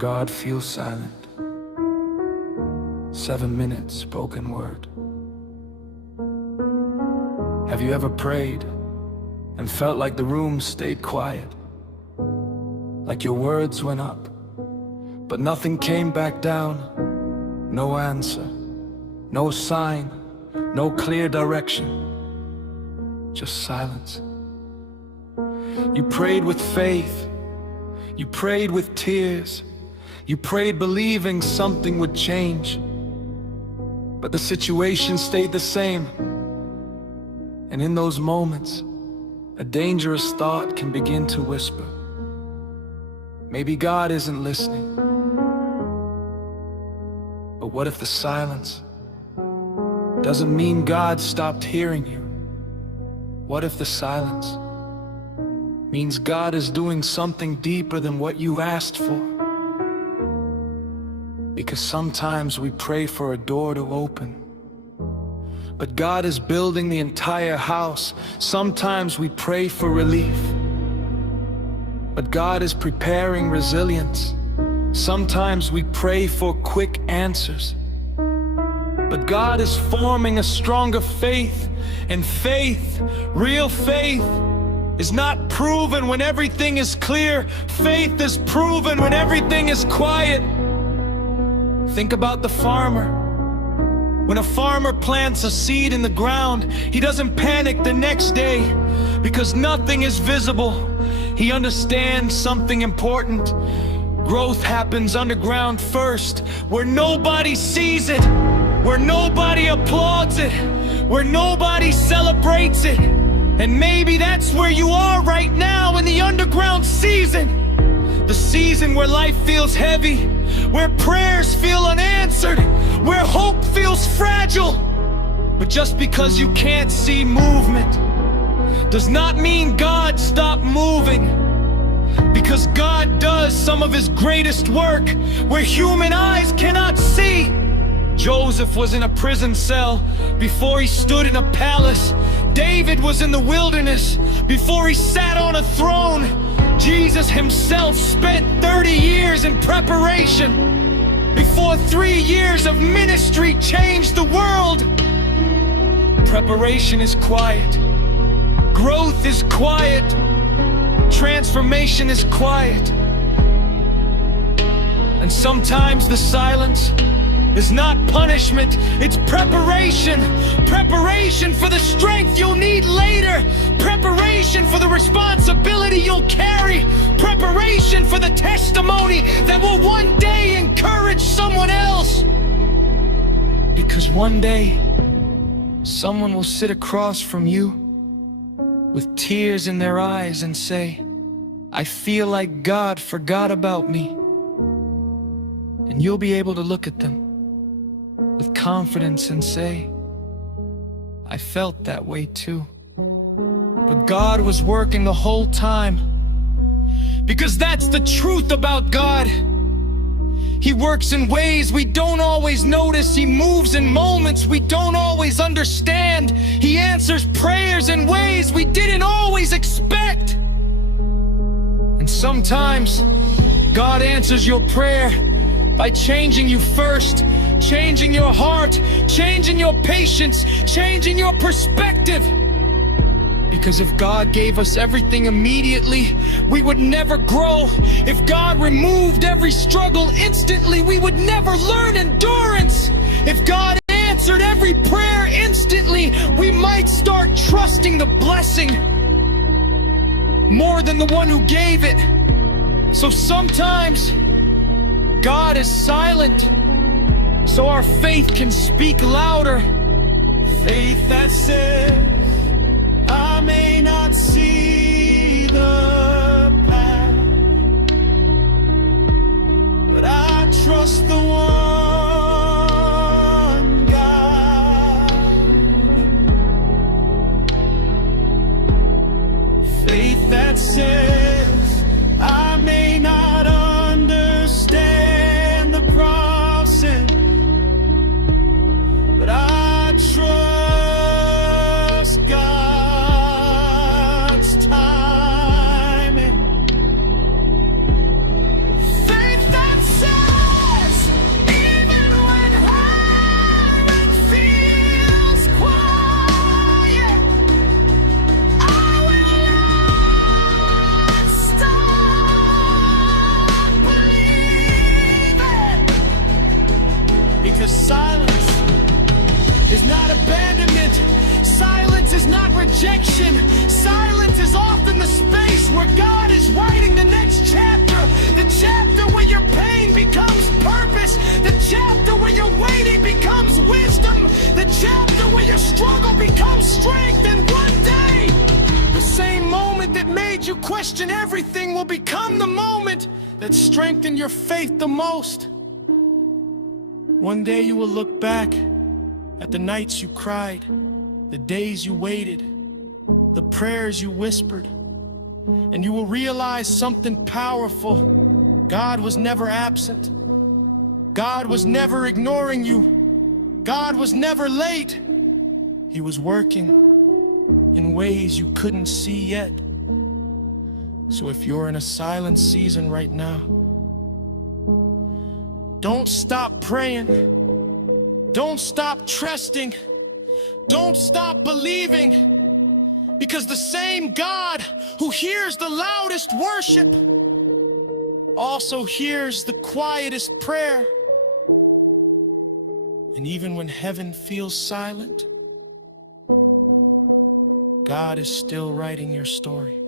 God feels silent. 7 minutes spoken word. Have you ever prayed and felt like the room stayed quiet? Like your words went up, but nothing came back down? No answer, no sign, no clear direction, just silence. You prayed with faith, you prayed with tears, you prayed believing something would change, but the situation stayed the same. And in those moments, a dangerous thought can begin to whisper. Maybe God isn't listening. But what if the silence doesn't mean God stopped hearing you? What if the silence means God is doing something deeper than what you asked for? Because sometimes we pray for a door to open, but God is building the entire house. Sometimes we pray for relief, but God is preparing resilience. Sometimes we pray for quick answers, but God is forming a stronger faith. And faith, real faith, is not proven when everything is clear. Faith is proven when everything is quiet. Think about the farmer. When a farmer plants a seed in the ground, he doesn't panic the next day because nothing is visible. He understands something important. Growth happens underground first, where nobody sees it, where nobody applauds it, where nobody celebrates it. And maybe that's where you are right now, in the underground season. The season where life feels heavy, where prayers feel unanswered, where hope feels fragile. But just because you can't see movement does not mean God stopped moving. Because God does some of His greatest work where human eyes cannot see. Joseph was in a prison cell before he stood in a palace. David was in the wilderness before he sat on a throne. Jesus himself spent 30 years in preparation before 3 years of ministry changed the world. Preparation is quiet. Growth is quiet. Transformation is quiet. And sometimes the silence is not punishment, it's preparation. Preparation for the strength you'll need later. Preparation for the responsibility you'll carry. Preparation for the testimony that will one day encourage someone else. Because one day, someone will sit across from you with tears in their eyes and say, I feel like God forgot about me. And you'll be able to look at them with confidence and say, I felt that way too. But God was working the whole time. Because that's the truth about God. He works in ways we don't always notice. He moves in moments we don't always understand. He answers prayers in ways we didn't always expect. And sometimes God answers your prayer by changing you first, changing your heart, changing your patience, changing your perspective. Because if God gave us everything immediately, we would never grow. If God removed every struggle instantly, we would never learn endurance. If God answered every prayer instantly, we might start trusting the blessing more than the one who gave it. So sometimes God is silent so our faith can speak louder. Faith that says, I may not see the path, but I trust the one God. Faith that says, I may not understand the process, but I trust God's timing. Faith that rejection. Silence is often the space where God is writing the next chapter. The chapter where your pain becomes purpose. The chapter where your waiting becomes wisdom. The chapter where your struggle becomes strength. And one day, the same moment that made you question everything will become the moment that strengthened your faith the most. One day you will look back at the nights you cried, the days you waited, the prayers you whispered, and you will realize something powerful. God was never absent. God was never ignoring you. God was never late. He was working in ways you couldn't see yet. So if you're in a silent season right now, don't stop praying. Don't stop trusting. Don't stop believing. Because the same God who hears the loudest worship also hears the quietest prayer. And even when heaven feels silent, God is still writing your story.